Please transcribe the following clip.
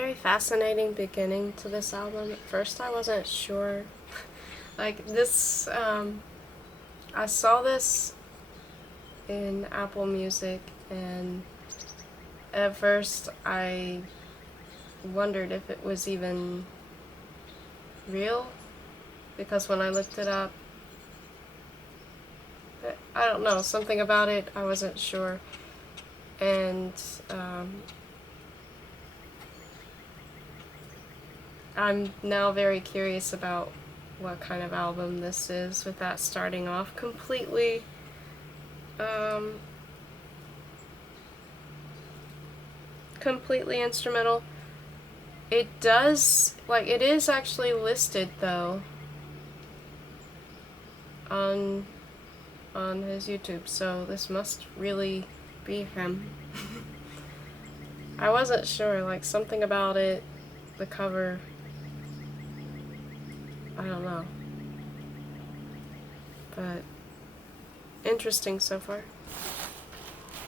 very fascinating beginning to this album. At first I wasn't sure. Like this, I saw this in Apple Music, and at first I wondered if it was even real, because when I looked it up, I don't know, something about it, I wasn't sure. And I'm now very curious about what kind of album this is, with that starting off completely completely instrumental. It does, like, it is actually listed though on his YouTube, so this must really be him. I wasn't sure, like, something about it, the cover, I don't know, but interesting so far.